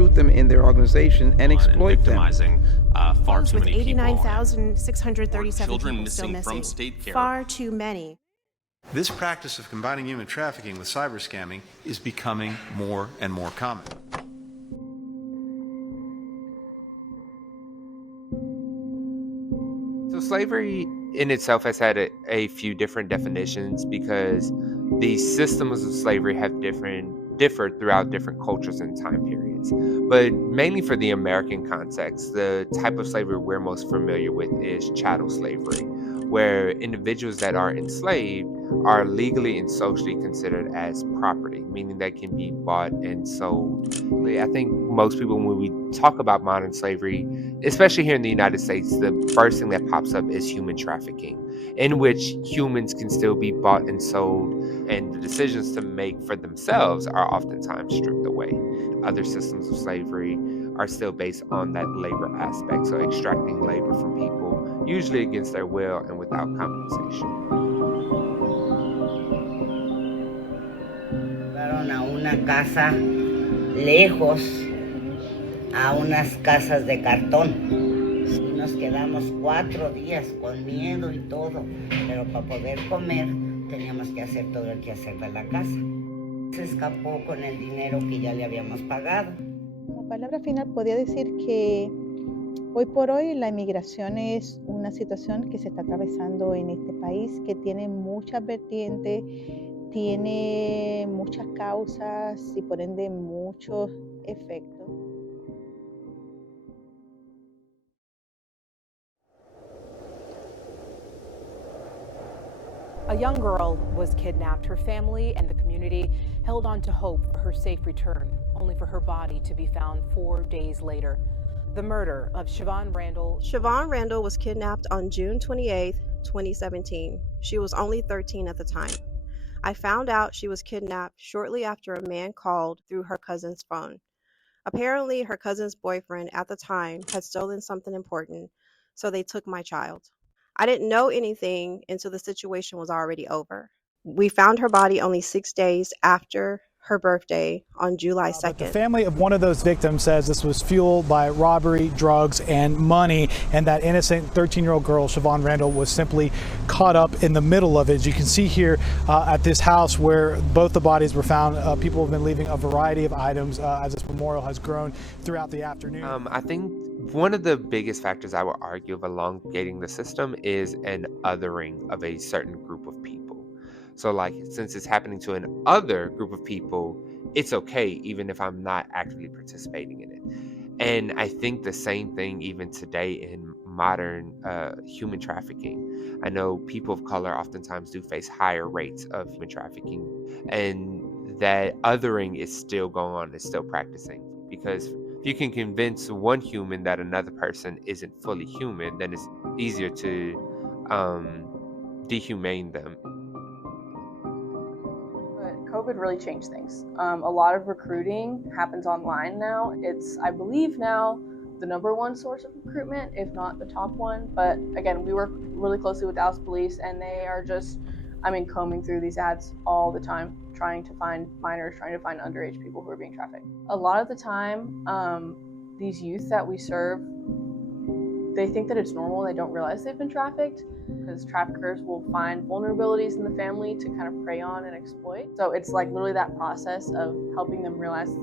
recruit them in their organization and exploit them. Victimizing far too many people. 89,637 children people still missing from missing. state care. Far too many. This practice of combining human trafficking with cyber scamming is becoming more and more common. So slavery in itself has had a few different definitions because the systems of slavery have differed throughout different cultures and time periods. But mainly for the American context, the type of slavery we're most familiar with is chattel slavery, where individuals that are enslaved are legally and socially considered as property, meaning they can be bought and sold. I think most people, when we talk about modern slavery, especially here in the United States, the first thing that pops up is human trafficking, in which humans can still be bought and sold, and the decisions to make for themselves are oftentimes stripped away. Other systems of slavery are still based on that labor aspect, so extracting labor from people, usually against their will and without compensation. Llevaron a una casa lejos, a unas casas de cartón. Y nos quedamos 4 días con miedo y todo, pero para poder comer teníamos que hacer todo el quehacer de la casa. Se escapó con el dinero que ya le habíamos pagado. Como palabra final, podría decir que hoy por hoy la inmigración es una situación que se está atravesando en este país, que tiene muchas vertientes, tiene muchas causas y por ende muchos efectos. A young girl was kidnapped. Her family and the community held on to hope for her safe return, only for her body to be found 4 days later. The murder of Siobhan Randall. Siobhan Randall was kidnapped on June 28, 2017. She was only 13 at the time. I found out she was kidnapped shortly after a man called through her cousin's phone. Apparently, her cousin's boyfriend at the time had stolen something important, so they took my child. I didn't know anything until the situation was already over. We found her body only 6 days after her birthday on July 2nd. But the family of one of those victims says this was fueled by robbery, drugs, and money, and that innocent 13-year-old girl, Siobhan Randall, was simply caught up in the middle of it. As you can see here at this house where both the bodies were found, people have been leaving a variety of items as this memorial has grown throughout the afternoon. I think one of the biggest factors I would argue of elongating the system is an othering of a certain group of people. So like, since it's happening to an other group of people, it's okay even if I'm not actively participating in it. And I think the same thing even today in modern human trafficking. I know people of color oftentimes do face higher rates of human trafficking, and that othering is still going on, is still practicing. Because if you can convince one human that another person isn't fully human, then it's easier to dehumane them. COVID really changed things. A lot of recruiting happens online now. It's, I believe now, the #1 source of recruitment, if not the top one. But again, we work really closely with Dallas Police, and they are just, combing through these ads all the time, trying to find minors, trying to find underage people who are being trafficked. A lot of the time, these youth that we serve, they think that it's normal. They don't realize they've been trafficked, because traffickers will find vulnerabilities in the family to kind of prey on and exploit. So it's like literally that process of helping them realize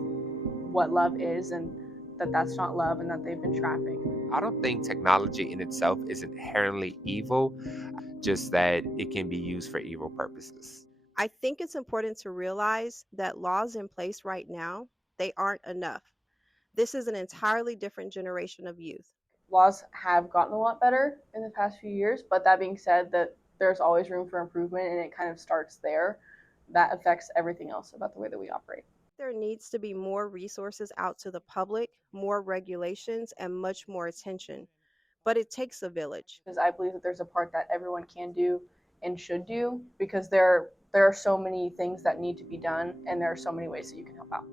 what love is and that that's not love and that they've been trafficked. I don't think technology in itself is inherently evil, just that it can be used for evil purposes. I think it's important to realize that laws in place right now, they aren't enough. This is an entirely different generation of youth. Laws have gotten a lot better in the past few years, but that being said, that there's always room for improvement, and it kind of starts there. That affects everything else about the way that we operate. There needs to be more resources out to the public, more regulations, and much more attention. But it takes a village. Because I believe that there's a part that everyone can do and should do, because there are so many things that need to be done, and there are so many ways that you can help out.